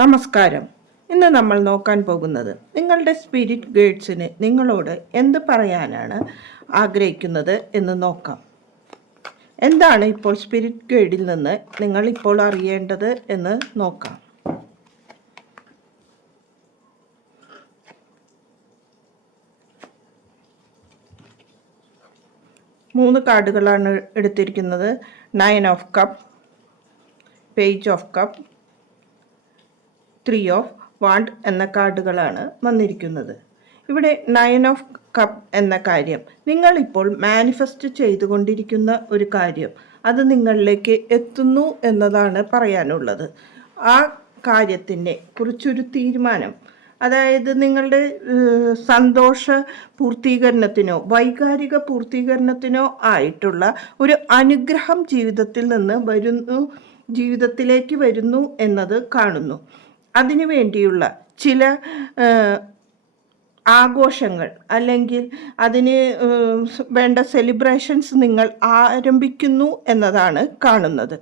നമസ്കാരം. ഇന്ന് നമ്മൾ നോക്കാൻ പോകുന്നത് നിങ്ങളുടെ സ്പിരിറ്റ് ഗൈഡ്സിന് നിങ്ങളോട് എന്ത് പറയാനാണ് ആഗ്രഹിക്കുന്നത് എന്ന് നോക്കാം. എന്താണ് ഇപ്പോൾ സ്പിരിറ്റ് ഗൈഡിൽ നിന്ന് നിങ്ങൾ ഇപ്പോൾ അറിയേണ്ടത് എന്ന് നോക്കാം. മൂന്ന് കാർഡുകളാണ് എടുത്തിരിക്കുന്നത്. 9 of cup, page of cup, 3 of wand എന്ന കാർഡുകളാണ് വന്നിരിക്കുന്നത്. ഇവിടെ 9 ഓഫ് കപ്പ് എന്ന കാര്യം, നിങ്ങളിപ്പോൾ മാനിഫെസ്റ്റ് ചെയ്തുകൊണ്ടിരിക്കുന്ന ഒരു കാര്യം അത് നിങ്ങളിലേക്ക് എത്തുന്നു എന്നതാണ് പറയാനുള്ളത്. ആ കാര്യത്തിനെ കുറിച്ചൊരു തീരുമാനം, അതായത് നിങ്ങളുടെ സന്തോഷ പൂർത്തീകരണത്തിനോ വൈകാരിക പൂർത്തീകരണത്തിനോ ആയിട്ടുള്ള ഒരു അനുഗ്രഹം ജീവിതത്തിലേക്ക് വരുന്നു എന്നത് കാണുന്നു. അതിനു വേണ്ടിയുള്ള ചില ആഘോഷങ്ങൾ അല്ലെങ്കിൽ അതിന് വേണ്ട സെലിബ്രേഷൻസ് നിങ്ങൾ ആരംഭിക്കുന്നു എന്നതാണ് കാണുന്നത്.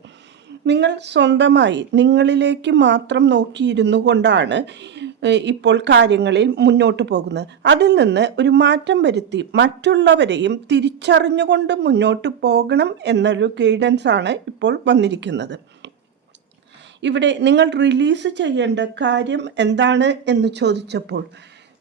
നിങ്ങൾ സ്വന്തമായി നിങ്ങളിലേക്ക് മാത്രം നോക്കിയിരുന്നു കൊണ്ടാണ് ഇപ്പോൾ കാര്യങ്ങളിൽ മുന്നോട്ട് പോകുന്നത്. അതിൽ നിന്ന് ഒരു മാറ്റം വരുത്തി മറ്റുള്ളവരെയും തിരിച്ചറിഞ്ഞുകൊണ്ട് മുന്നോട്ട് പോകണം എന്നൊരു ഗൈഡൻസ് ആണ് ഇപ്പോൾ വന്നിരിക്കുന്നത്. ഇവിടെ നിങ്ങൾ റിലീസ് ചെയ്യേണ്ട കാര്യം എന്താണ് എന്ന് ചോദിച്ചപ്പോൾ,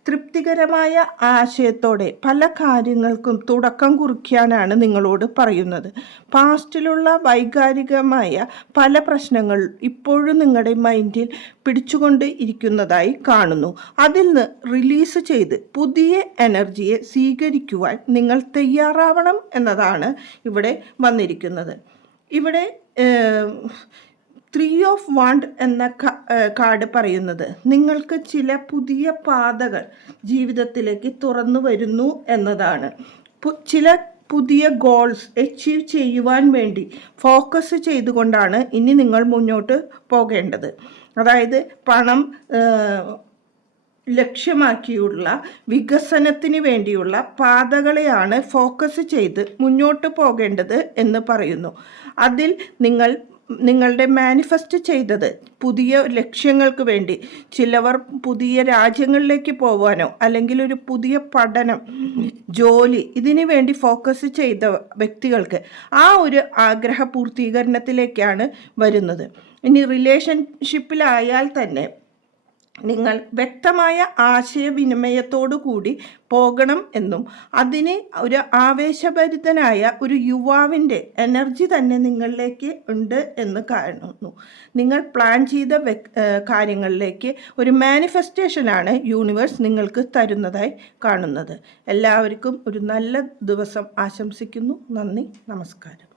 തൃപ്തികരമായ ആശയത്തോടെ പല കാര്യങ്ങൾക്കും തുടക്കം കുറിക്കാനാണ് നിങ്ങളോട് പറയുന്നത്. പാസ്റ്റിലുള്ള വൈകാരികമായ പല പ്രശ്നങ്ങൾ ഇപ്പോഴും നിങ്ങളുടെ മൈൻഡിൽ പിടിച്ചുകൊണ്ട് ഇരിക്കുന്നതായി കാണുന്നു. അതിൽ നിന്ന് റിലീസ് ചെയ്ത് പുതിയ എനർജിയെ സ്വീകരിക്കുവാൻ നിങ്ങൾ തയ്യാറാവണം എന്നതാണ് ഇവിടെ വന്നിരിക്കുന്നത്. ഇവിടെ 3 ഓഫ് വാണ്ട് എന്ന കാർഡ് പറയുന്നത് നിങ്ങൾക്ക് ചില പുതിയ പാതകൾ ജീവിതത്തിലേക്ക് തുറന്നു വരുന്നു എന്നതാണ്. ചില പുതിയ ഗോൾസ് അച്ചീവ് ചെയ്യുവാൻ വേണ്ടി ഫോക്കസ് ചെയ്തുകൊണ്ടാണ് ഇനി നിങ്ങൾ മുന്നോട്ട് പോകേണ്ടത്. അതായത് പണം ലക്ഷ്യമാക്കിയുള്ള വികസനത്തിന് വേണ്ടിയുള്ള പാതകളെയാണ് ഫോക്കസ് ചെയ്ത് മുന്നോട്ട് പോകേണ്ടത് എന്ന് പറയുന്നു. അതിൽ നിങ്ങളുടെ മാനിഫെസ്റ്റ് ചെയ്തത് പുതിയ ലക്ഷ്യങ്ങൾക്ക് വേണ്ടി, ചിലവർ പുതിയ രാജ്യങ്ങളിലേക്ക് പോകാനോ അല്ലെങ്കിൽ ഒരു പുതിയ പഠനം, ജോലി, ഇതിനു വേണ്ടി ഫോക്കസ് ചെയ്ത വ്യക്തികൾക്ക് ആ ഒരു ആഗ്രഹ പൂർത്തീകരണത്തിലേക്കാണ് വരുന്നത്. ഇനി റിലേഷൻഷിപ്പിലായാൽ തന്നെ നിങ്ങൾ വ്യക്തമായ ആശയവിനിമയത്തോടു കൂടി പോകണം എന്നും അതിന് ഒരു ആവേശഭരിതനായ ഒരു യുവാവിൻ്റെ എനർജി തന്നെ നിങ്ങളിലേക്ക് ഉണ്ട് എന്ന് കാണുന്നു. നിങ്ങൾ പ്ലാൻ ചെയ്ത കാര്യങ്ങളിലേക്ക് ഒരു മാനിഫെസ്റ്റേഷനാണ് യൂണിവേഴ്സ് നിങ്ങൾക്ക് തരുന്നതായി കാണുന്നത്. എല്ലാവർക്കും ഒരു നല്ല ദിവസം ആശംസിക്കുന്നു. നന്ദി, നമസ്കാരം.